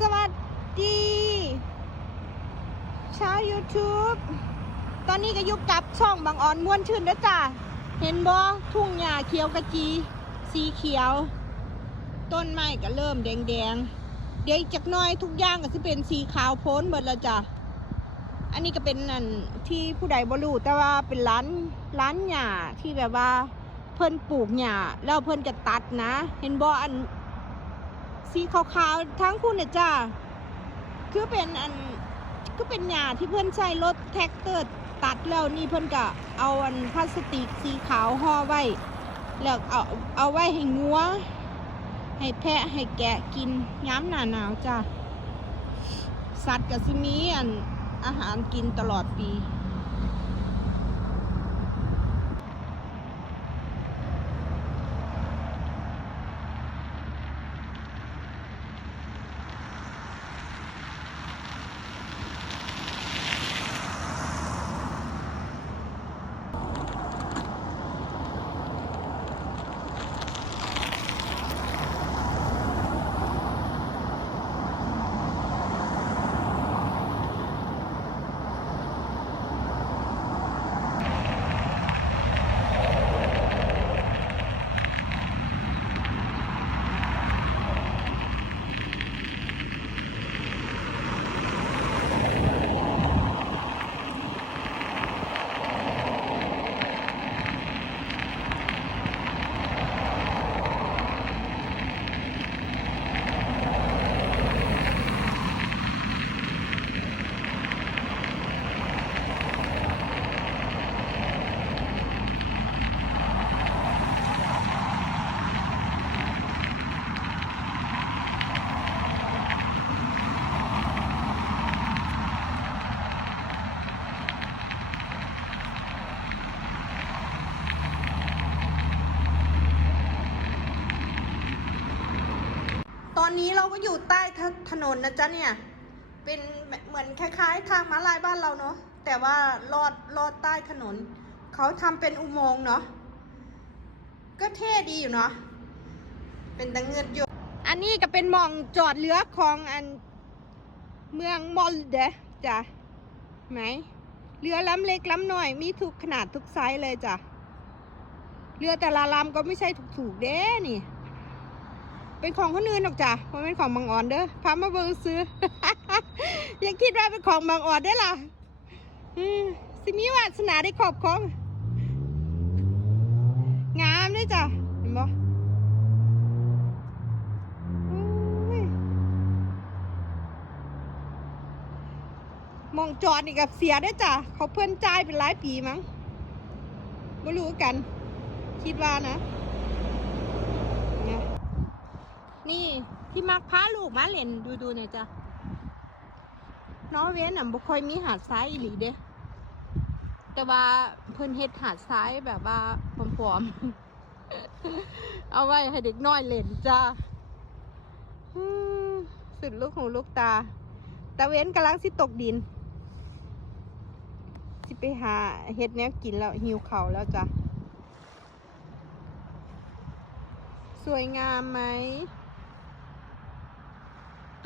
สวัสดีชาว YouTube ตอนนี้ก็ยุบกับช่องบางออนม้วนชื่นนะจ้าเห็นบ่ทุ่งหญ้าเขียวกะจี สีเขียว ต้นไม้ก็เริ่มแดงๆเดี๋ยวอีกจักน้อยทุกอย่างก็จะเป็นสีขาวโพ้นหมดล้วจ้ะอันนี้ก็เป็นนั่นที่ผู้ใดบ่รู้แต่ว่าเป็นร้านร้านหญ้าที่แบบว่าเพิ่นปลูกหญ้าแล้วเพิ่นจะตัดนะ เห็นบ่อัน สีขาวๆทั้งคุณเนี่ยจ้าคือเป็นอันก็เป็นหญ้าที่เพื่อนใช้รถแท็กเตอร์ตัดแล้วนี่เพื่อนก็เอาอันพลาสติกสีขาวห่อไว้แล้วเอาเอาไว้ให้งัว ให้แพะให้แกะกินย้ำหนาหนาวจ้าสัตว์กับซิมีอันอาหารกินตลอดปี อนนี้เราก็อยู่ใต้ถนนนะจ๊ะเนี่ย เป็นเหมือนคล้ายๆ ทางม้าลายบ้านเราเนาะ แต่ว่าลอดลอดใต้ถนน เขาทำเป็นอุโมงค์เนาะ ก็เท่ดีอยู่เนาะ เป็นตะเงือดอยู่ อันนี้ก็เป็นมองจอดเรือของอันเมืองมอลเดจ้ะไหม เรือลำเล็กลำหน้อย มีทุกขนาดทุกไซส์เลยจ้ะ เรือแต่ละลำก็ไม่ใช่ถูกๆเด้นี่ เป็นของคนอื่นหรอกจ้ะมันเป็นของบางอ่อนเด้อพามาเบิ่งซื้อ ยังคิดว่าเป็นของบางอ่อนได้ล่ะอืมสิมีวาสนาได้ขอบของ งามเลยจ้ะเห็นบ่อุ้ยหมองจอดนี่กับเสียได้จ้ะ เขาเพิ่อนจ่ายเป็นหลายปีมั้งไม่รู้กัน คิดว่านะเนี่ย นี่ที่มักพาลูกมาเล่นดูดูๆหน่อยจ้ะน้องเว้นอะบ่ค่อยมีหาดทรายอีหลีเด้แต่ว่าเพิ่นเฮ็ดหาดทรายแบบว่าผอมๆเอาไว้ให้เด็กน้อยเล่นจ้าสุดลูกหูลูกตาตาเว้นกำลังสิตกดิน สิไปหาเฮ็ดแนวกินแล้วหิวเข่าแล้วจ้ะสวยงามไหม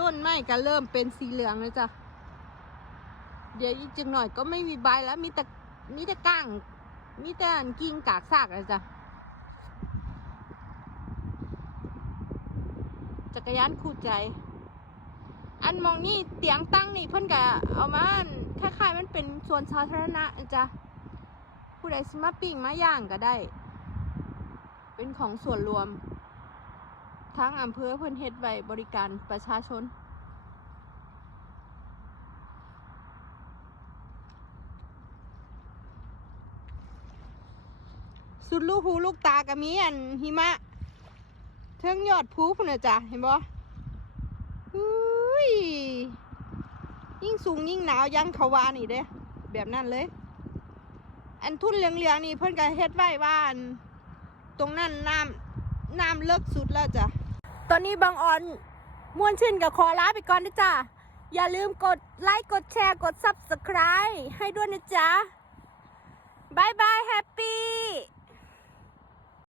ต้นไม้ก็เริ่มเป็นสีเหลืองแล้วจ้ะ เดี๋ยวอีกจังหน่อยก็ไม่มีใบแล้วมีแต่มีแต่ก้าง มีแต่อันกิ่งกากซากเลยจ้ะ จักรยานคู่ใจ อันมองนี่เตียงตั้งนี่เพิ่นก็เอามาอันคล้ายๆมันเป็นส่วนสาธารณะนะจ้ะ ผู้ใดสมาปิ้งมาย่างก็ได้ เป็นของส่วนรวม ทั้งอำเภอเพิ่นเฮ็ดไว้บริการประชาชน สุดลูกหูลูกตาก็มีอันหิมะเทิงยอดภูพุ่นนะจ้ะเห็นบ่ยยิ่งสูงยิ่งหนาวยังเขาวานี่เด้ แบบนั้นเลย อันทุ่นเหลืองๆนี่เพิ่นก็เฮ็ดไว้ว่านตรงนั้นน้ำน้ำเลิกสุดแล้วจ้ะ ตอนนี้บางออนม่วนชื่นกับขอลาไปก่อนนะจ๊ะ อย่าลืมกดไลค์ กดแชร์ กด Subscribe ให้ด้วยนะจ๊ะบายบายแฮปปี้